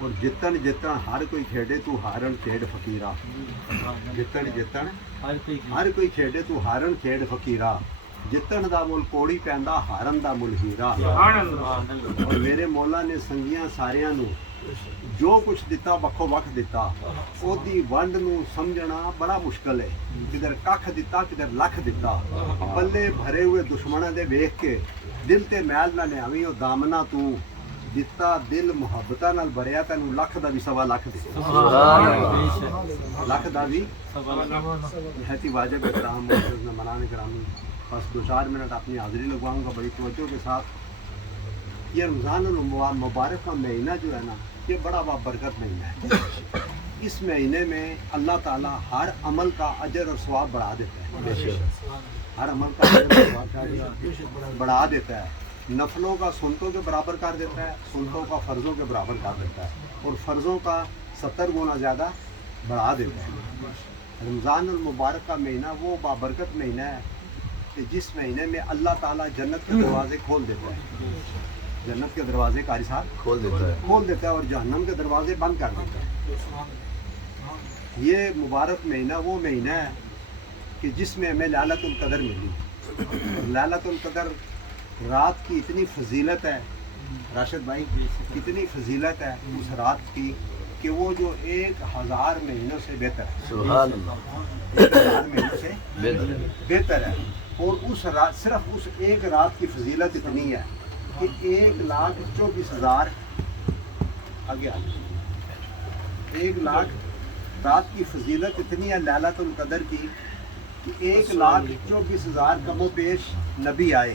اور جتن جتن ہر کوئی کھیڈے تو ہارن کھیڈ فقیرا، جتن جتن ہر کوئی کھیڈے تو ہارن کھیڈ فقیرا، جتن دا مل کوڑی پیندا ہارن دا مل ہیرا۔ اور میرے مولا نے سنگیاں ساریاں نو جو کچھ دیتا وکھو وکھ دیتا، او دی ونڈ نو سمجھنا بڑا مشکل ہے، کدھر ککھ دیتا کدھر لکھ دیتا، پلے بھرے ہوئے دشمناں دے ویکھ کے دل تے میل نہ لیاویں او دامنا تو دیتا دل محبتاں نال بھریا تینوں لکھ دا بھی سوا لکھ دے، لکھ دا بھی نہایت واجب احترام ملانے گرامی۔ بس 2-4 منٹ اپنی حاضری لگواؤں گا بڑی توجہ کے ساتھ۔ یہ رمضان المبارک کا مہینہ جو ہے نا، یہ بڑا بابرکت مہینہ ہے۔ اس مہینے میں اللہ تعالیٰ ہر عمل کا اجر اور ثواب بڑھا دیتا ہے، ہر عمل کا اجر اور ثواب بڑھا دیتا ہے، نفلوں کا سنتوں کے برابر کر دیتا ہے، سنتوں کا فرضوں کے برابر کر دیتا ہے، اور فرضوں کا 70 گنا زیادہ بڑھا دیتا ہے۔ رمضان المبارک کا مہینہ وہ بابرکت مہینہ ہے کہ جس مہینے میں اللہ تعالیٰ جنت کے دروازے کھول دیتا ہے، جنت کے دروازے قاری صاحب کھول دیتا ہے اور جہنم کے دروازے بند کر دیتا ہے۔ یہ مبارک مہینہ وہ مہینہ ہے کہ جس میں ہمیں لیلۃ القدر ملی۔ لیلۃ القدر رات کی اتنی فضیلت ہے راشد بھائی، کتنی فضیلت ہے اس رات کی کہ وہ جو 1000 مہینوں سے بہتر ہے، سبحان اللہ، 1000 مہینوں سے بہتر ہے۔ اور اس رات، صرف اس ایک رات کی فضیلت اتنی ہے کہ 1,24,000 آگے 1,00,000 رات کی فضیلت اتنی ہے لیلۃ القدر کی کہ 1,24,000 کم و بیش نبی آئے،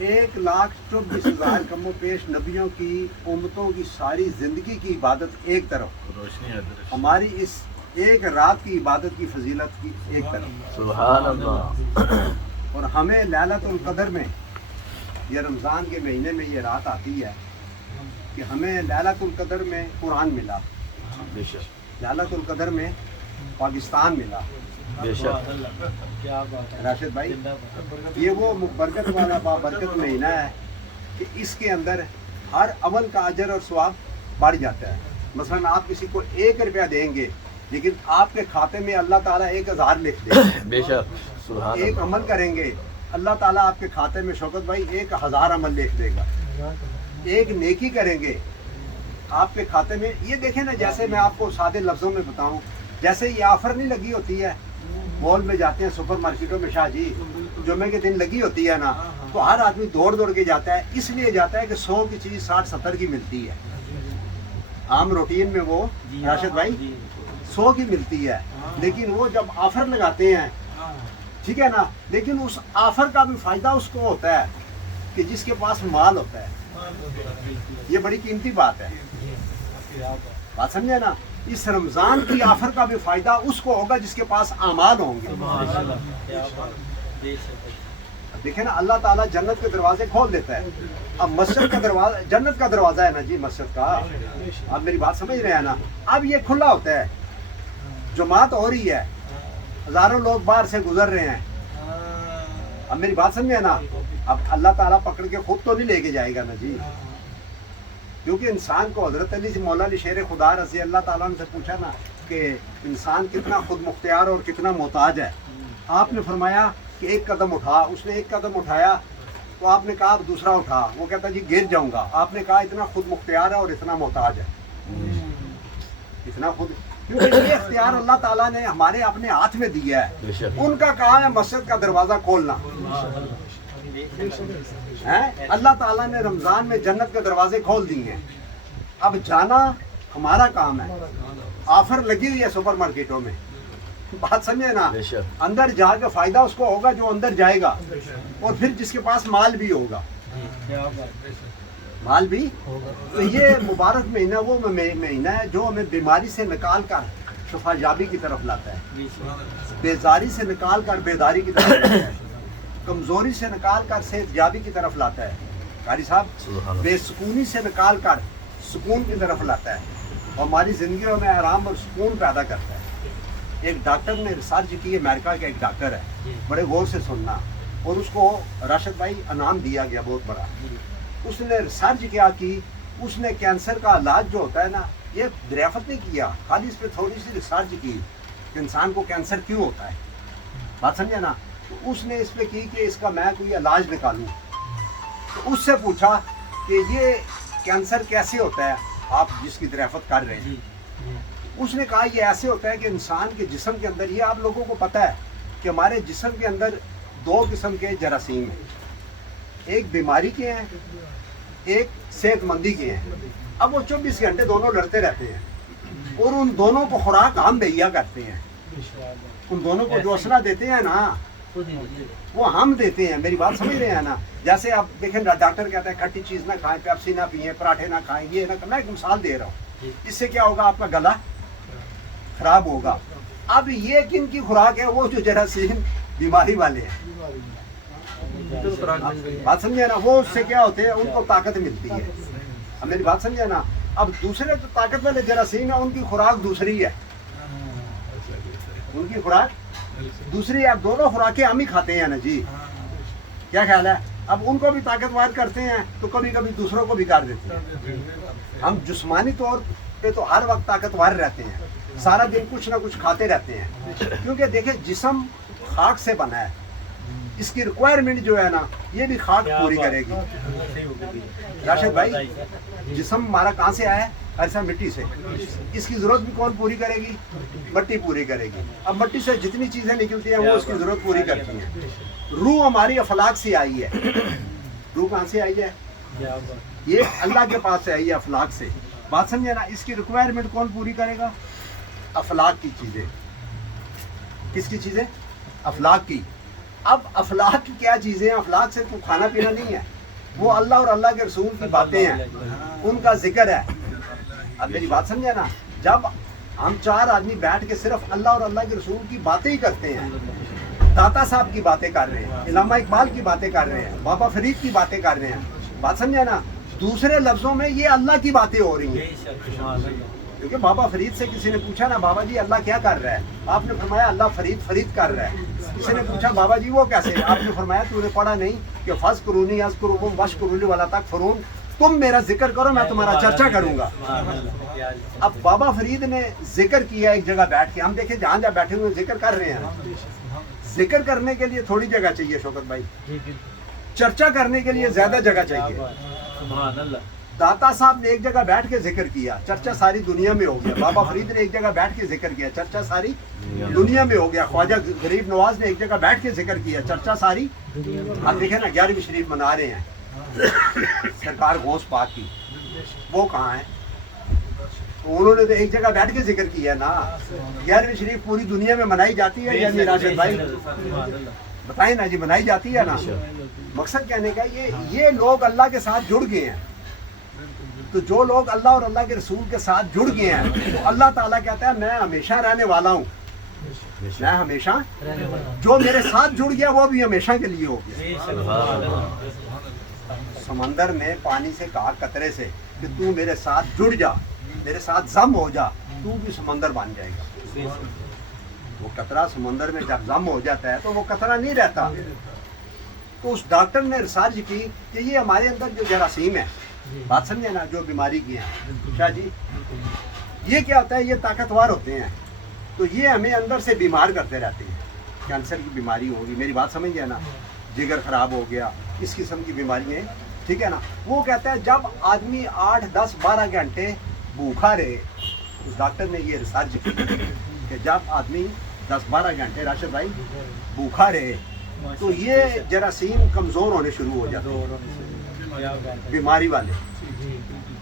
1,24,000 کم و بیش نبیوں کی امتوں کی ساری زندگی کی عبادت ایک طرف، ہماری اس ایک رات کی عبادت کی فضیلت کی ایک طرف، سبحان اللہ۔ اور ہمیں لیلۃ القدر میں، یہ رمضان کے مہینے میں یہ رات آتی ہے کہ ہمیں لیلۃ القدر میں قرآن ملا، لیلۃ القدر میں پاکستان ملا، راشد بھائی یہ وہ برکت والا بابرکت مہینہ ہے کہ اس کے اندر ہر عمل کا اجر اور ثواب بڑھ جاتا ہے۔ مثلا آپ کسی کو 1 روپیہ دیں گے لیکن آپ کے کھاتے میں اللہ تعالیٰ 1,000 لکھ دے گا، بے شک۔ ایک عمل کریں گے اللہ تعالیٰ آپ کے کھاتے میں شوکت بھائی 1,000 عمل لکھ دے گا۔ ایک نیکی کریں گے آپ کے کھاتے میں، یہ دیکھیں نا، جیسے میں آپ کو سادے لفظوں میں بتاؤں، جیسے یہ آفر نہیں لگی ہوتی ہے مال میں جاتے ہیں، سپر مارکیٹوں میں، شاہ جی جمعے کے دن لگی ہوتی ہے نا، تو ہر آدمی دوڑ کے جاتا ہے، اس لیے جاتا ہے کہ 100 کی چیز 60-70 کی ملتی ہے۔ عام روٹین میں وہ راشد بھائی 100 کی ملتی ہے، لیکن وہ جب آفر لگاتے ہیں، ٹھیک ہے نا، لیکن اس آفر کا بھی فائدہ اس کو ہوتا ہے کہ جس کے پاس مال ہوتا ہے۔ یہ بڑی قیمتی بات ہے، بات سمجھے نا۔ اس رمضان کی آفر کا بھی فائدہ اس کو ہوگا جس کے پاس اعمال ہوں گے۔ دیکھیں نا، اللہ تعالیٰ جنت کے دروازے کھول دیتا ہے۔ اب مسجد کا دروازہ جنت کا دروازہ ہے نا جی، مسجد کا، آپ میری بات سمجھ رہے ہیں نا، اب یہ کھلا ہوتا ہے، جماعت ہو رہی ہے، ہزاروں لوگ باہر سے گزر رہے ہیں، اب میری بات سمجھے نا، اب اللہ تعالیٰ پکڑ کے خود تو نہیں لے کے جائے گا نا جی، کیونکہ انسان کو حضرت علی مولا علی شیر خدا رضی اللہ تعالیٰ عنہ سے پوچھا نا کہ انسان کتنا خود مختار اور کتنا محتاج ہے، آپ نے فرمایا کہ 1 قدم اٹھا، اس نے 1 قدم اٹھایا تو آپ نے کہا اب دوسرا اٹھا، وہ کہتا جی گر جاؤں گا، آپ نے کہا اتنا خود مختار ہے اور اتنا محتاج ہے، اتنا خود، کیونکہ یہ اختیار اللہ تعالیٰ نے ہمارے اپنے ہاتھ میں دیا ہے۔ ان کا کام ہے مسجد کا دروازہ کھولنا، اللہ تعالیٰ نے رمضان میں جنت کے دروازے کھول دیے ہیں، اب جانا ہمارا کام ہے۔ آفر لگی ہوئی ہے سپر مارکیٹوں میں، بات سمجھے نا، اندر جا کے فائدہ اس کو ہوگا جو اندر جائے گا، اور پھر جس کے پاس مال بھی ہوگا، مال بھی۔ تو یہ مبارک مہینہ وہ مہینہ ہے جو ہمیں بیماری سے نکال کر شفا یابی کی طرف لاتا ہے، بیزاری سے نکال کر بیداری کی طرف لاتا ہے، کمزوری سے نکال کر صحت یابی کی طرف لاتا ہے، قاری صاحب بے سکونی سے نکال کر سکون کی طرف لاتا ہے، اور ہماری زندگیوں میں آرام اور سکون پیدا کرتا ہے۔ ایک ڈاکٹر نے ریسرچ کی، امریکہ کا ایک ڈاکٹر ہے، بڑے غور سے سننا، اور اس کو راشد بھائی انعام دیا گیا بہت بڑا۔ اس نے ریسرچ کیا کہ اس نے کینسر کا علاج جو ہوتا ہے نا، یہ دریافت نہیں کیا، خالی اس پہ تھوڑی سی ریسرچ کی کہ انسان کو کینسر کیوں ہوتا ہے، بات سمجھا نا. تو اس نے اس پہ کی کہ اس کا میں کوئی علاج نکالوں. تو اس سے پوچھا کہ یہ کینسر کیسے ہوتا ہے آپ جس کی دریافت کر رہے ہیں. اس نے کہا یہ ایسے ہوتا ہے کہ انسان کے جسم کے اندر، یہ آپ لوگوں کو پتہ ہے کہ ہمارے جسم کے اندر 2 قسم کے جراثیم ہیں، ایک بیماری کے ہیں، ایک صحت مندی کے ہیں. اب وہ 24 گھنٹے دونوں لڑتے رہتے ہیں اور ان دونوں کو خوراک ہم مہیا کرتے ہیں. ان دونوں کو جو اصلہ دیتے ہیں نا وہ ہم دیتے ہیں. میری بات سمجھ رہے ہیں نا؟ جیسے آپ دیکھیں ڈاکٹر کہتا ہے کھٹی چیز نہ کھائیں، پیپسی نہ پئیں، پراٹھے نہ کھائیں، یہ نہ. میں ایک مثال دے رہا ہوں، اس سے کیا ہوگا؟ آپ کا گلا خراب ہوگا. اب یہ کن کی خوراک ہے؟ وہ جو جراثیم بیماری والے ہیں، بات سمجھے نا؟ وہ اس سے کیا ہوتے ہیں؟ ان کو طاقت ملتی ہے. اب میری بات سمجھے نا؟ اب دوسرے جو طاقت والے جراثیم ہیں ان کی خوراک دوسری ہے، ان کی خوراک دوسری ہے. اب دونوں خوراکیں ہم ہی کھاتے ہیں نا جی، کیا خیال ہے؟ اب ان کو بھی طاقتور کرتے ہیں تو کبھی کبھی دوسروں کو بھی کر دیتے ہیں. ہم جسمانی طور پہ تو ہر وقت طاقتور رہتے ہیں، سارا دن کچھ نہ کچھ کھاتے رہتے ہیں، کیونکہ دیکھیں جسم خاک سے بنا ہے، اس کی ریکوائرمنٹ جو ہے نا یہ بھی خاک پوری کرے گی. راشد بھائی، جسم ہمارا کہاں سے آیا ہے؟ ایسا مٹی سے. اس کی ضرورت بھی کون پوری کرے گی؟ مٹی پوری کرے گی. اب مٹی سے جتنی چیزیں نکلتی ہیں وہ اس کی ضرورت پوری کرتی ہیں. روح ہماری افلاک سے آئی ہے. روح کہاں سے آئی ہے؟ یہ اللہ کے پاس سے آئی ہے، افلاک سے. بات سمجھے نا؟ اس کی ریکوائرمنٹ کون پوری کرے گا؟ افلاک کی چیزیں. کس کی چیزیں؟ افلاک کی. اب افلاک کی کیا چیزیں ہیں؟ افلاک سے تو کھانا پینا نہیں ہے، وہ اللہ اور اللہ کے رسول کی باتیں ہیں، ان کا ذکر ہے. اب میری بات سمجھے نا؟ جب ہم 4 آدمی بیٹھ کے صرف اللہ اور اللہ کے رسول کی باتیں ہی کرتے ہیں، داتا صاحب کی باتیں کر رہے ہیں، علامہ اقبال کی باتیں کر رہے ہیں، بابا فرید کی باتیں کر رہے ہیں، بات سمجھے نا؟ دوسرے لفظوں میں یہ اللہ کی باتیں ہو رہی ہیں. کیونکہ بابا فرید سے کسی نے پوچھا نا بابا جی اللہ کیا کر رہا ہے؟ آپ نے فرمایا اللہ فرید کر رہا ہے. کسی نے پوچھا بابا جی وہ کیسے؟ آپ نے فرمایا تو نے پڑھا نہیں کہ فَاذْكُرُونِي أَذْكُرْكُمْ وَاشْكُرُوا لِي وَلَا تَكْفُرُونَ، تم میرا ذکر کرو میں تمہارا چرچا کروں گا. اب بابا فرید نے ذکر کیا ایک جگہ بیٹھ کے. ہم دیکھیں جہاں جہاں بیٹھے ہوئے ذکر کر رہے ہیں. ذکر کرنے کے لیے تھوڑی جگہ چاہیے شوکت بھائی، چرچا کرنے کے لیے زیادہ جگہ چاہیے. داتا صاحب نے ایک جگہ بیٹھ کے ذکر کیا، چرچا ساری دنیا میں ہو گیا. بابا فرید نے ایک جگہ بیٹھ کے ذکر کیا، چرچا ساری دنیا میں ہو گیا. خواجہ غریب نواز نے ایک جگہ بیٹھ کے ذکر کیا، چرچا ساری. آپ دیکھیں نا 11ویں شریف منا رہے ہیں سرکار غوث پاک کی، وہ کہاں ہیں؟ انہوں نے تو ایک جگہ بیٹھ کے ذکر کیا نا. 11ویں شریف پوری دنیا میں منائی جاتی ہے یا نہیں راشد بھائی؟ بتائیں نا جی، منائی جاتی ہے نا. مقصد کہنے کا یہ لوگ اللہ کے ساتھ جڑ گئے ہیں. تو جو لوگ اللہ اور اللہ کے رسول کے ساتھ جڑ گئے ہیں تو اللہ تعالیٰ کہتا ہے میں ہمیشہ رہنے والا ہوں. میں ہمیشہ، جو میرے ساتھ جڑ گیا وہ بھی ہمیشہ کے لیے ہو گیا. سمندر نے پانی سے کہا قطرے سے کہ تو میرے ساتھ جڑ جا، میرے ساتھ ضم ہو جا، تو بھی سمندر بن جائے گا. وہ قطرہ سمندر میں جب ضم ہو جاتا ہے تو وہ قطرہ نہیں رہتا. تو اس ڈاکٹر نے ریسرچ کی کہ یہ ہمارے اندر جو جراثیم ہے، بات سمجھے نا، جو بیماری کی ہیں شاہ جی، یہ کیا ہوتا ہے؟ یہ طاقتور ہوتے ہیں تو یہ ہمیں اندر سے بیمار کرتے رہتے ہیں. کینسر کی بیماری ہوگی، میری بات سمجھ گیا نا؟ جگر خراب ہو گیا، اس قسم کی بیماریاں، ٹھیک ہے نا؟ وہ کہتا ہے جب آدمی 8 10 12 گھنٹے بھوکا رہے، اس ڈاکٹر نے یہ ریسرچ کی کہ جب آدمی 10 12 گھنٹے راشد بھائی بھوکا رہے تو یہ جراثیم کمزور ہونے شروع ہو جاتے ہیں، بیماری والے،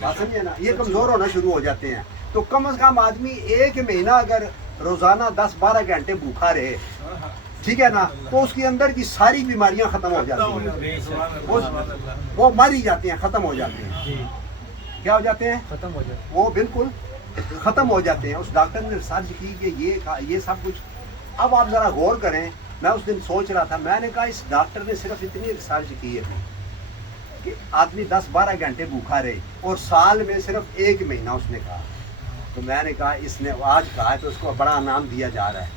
بات سمجھے نا؟ یہ کمزور ہونا شروع ہو جاتے ہیں. تو کم از کم آدمی 1 مہینہ اگر روزانہ 10 12 گھنٹے بھوکا رہے، ٹھیک ہے نا، تو اس کے اندر کی ساری بیماریاں ختم ہو جاتی ہیں، وہ مر ہی جاتے ہیں، ختم ہو جاتے ہیں. کیا ہو جاتے ہیں؟ ختم ہو جاتے ہیں، وہ بالکل ختم ہو جاتے ہیں. اس ڈاکٹر نے ریسرچ کی کہ یہ سب کچھ. اب آپ ذرا غور کریں، میں اس دن سوچ رہا تھا، میں نے کہا اس ڈاکٹر نے صرف اتنی ریسرچ کی ہے کہ آدمی 10 12 گھنٹے بھوکا رہے اور سال میں صرف 1 مہینہ اس نے کہا. تو میں نے کہا اس نے آج کہا ہے تو اس کو بڑا انعام دیا جا رہا ہے.